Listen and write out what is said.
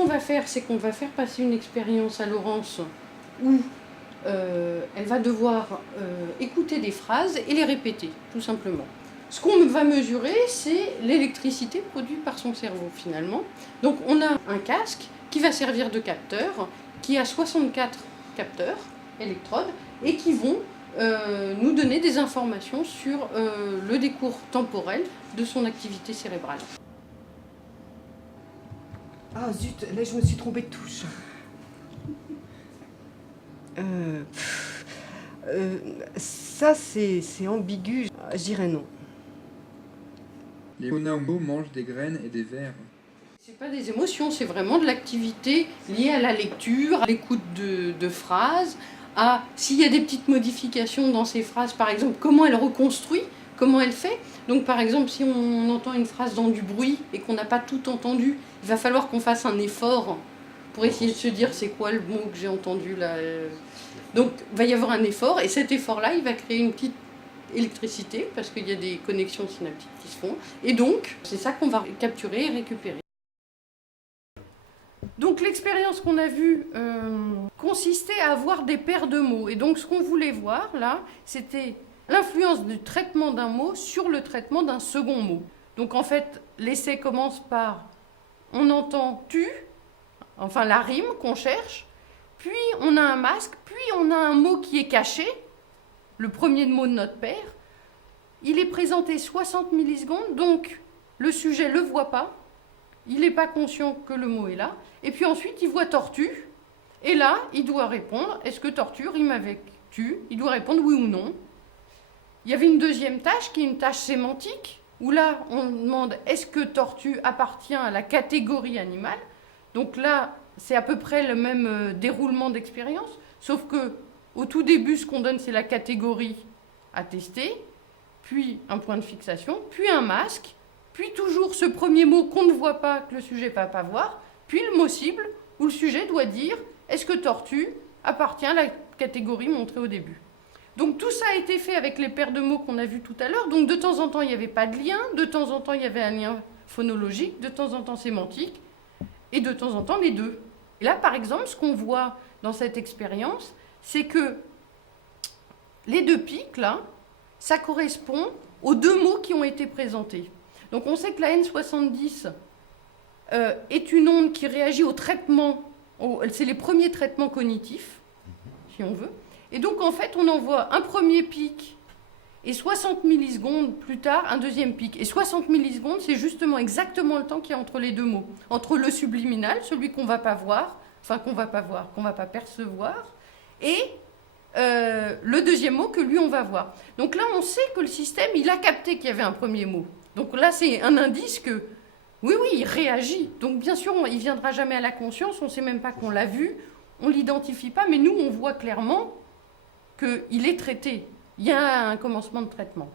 qu'on va faire, c'est qu'on va faire passer une expérience à Laurence où elle va devoir écouter des phrases et les répéter, tout simplement. Ce qu'on va mesurer, c'est l'électricité produite par son cerveau, finalement. Donc on a un casque qui va servir de capteur, qui a 64 capteurs, électrodes, et qui vont nous donner des informations sur le décours temporel de son activité cérébrale. Ah zut, là je me suis trompée de touche. Ça c'est ambigu, je dirais non. Les bonobos mangent des graines et des vers. C'est pas des émotions, c'est vraiment de l'activité liée à la lecture, à l'écoute de phrases, à s'il y a des petites modifications dans ces phrases, par exemple, comment elle reconstruit, comment elle fait. Donc par exemple, si on entend une phrase dans du bruit et qu'on n'a pas tout entendu, il va falloir qu'on fasse un effort pour essayer de se dire c'est quoi le mot que j'ai entendu là. Donc il va y avoir un effort, et cet effort-là, il va créer une petite électricité, parce qu'il y a des connexions synaptiques qui se font, et donc c'est ça qu'on va capturer et récupérer. Donc l'expérience qu'on a vue consistait à avoir des paires de mots, et donc ce qu'on voulait voir là, c'était l'influence du traitement d'un mot sur le traitement d'un second mot. Donc en fait, l'essai commence par on entend tu, enfin la rime qu'on cherche, puis on a un masque, puis on a un mot qui est caché, le premier mot de notre paire. Il est présenté 60 millisecondes, donc le sujet ne le voit pas, il n'est pas conscient que le mot est là, et puis ensuite il voit tortue, et là il doit répondre, est-ce que tortue rime avec tu? Il doit répondre oui ou non. Il y avait une deuxième tâche qui est une tâche sémantique, où là on demande est-ce que tortue appartient à la catégorie animale. Donc là c'est à peu près le même déroulement d'expérience, sauf que au tout début ce qu'on donne c'est la catégorie à tester, puis un point de fixation, puis un masque, puis toujours ce premier mot qu'on ne voit pas, que le sujet ne va pas voir, puis le mot cible, où le sujet doit dire « Est-ce que tortue appartient à la catégorie montrée au début ?» Donc tout ça a été fait avec les paires de mots qu'on a vues tout à l'heure. Donc de temps en temps, il n'y avait pas de lien, de temps en temps, il y avait un lien phonologique, de temps en temps sémantique, et de temps en temps les deux. Et là, par exemple, ce qu'on voit dans cette expérience, c'est que les deux pics, là, ça correspond aux deux mots qui ont été présentés. Donc on sait que la N70 est une onde qui réagit au traitement, c'est les premiers traitements cognitifs, si on veut. Et donc en fait on envoie un premier pic et 60 millisecondes plus tard un deuxième pic. Et 60 millisecondes c'est justement exactement le temps qu'il y a entre les deux mots. Entre le subliminal, celui qu'on ne va pas voir, enfin qu'on ne va pas percevoir, et le deuxième mot que lui on va voir. Donc là on sait que le système il a capté qu'il y avait un premier mot. Donc là c'est un indice que oui il réagit. Donc bien sûr il ne viendra jamais à la conscience, on ne sait même pas qu'on l'a vu, on ne l'identifie pas, mais nous on voit clairement qu'il est traité. Il y a un commencement de traitement.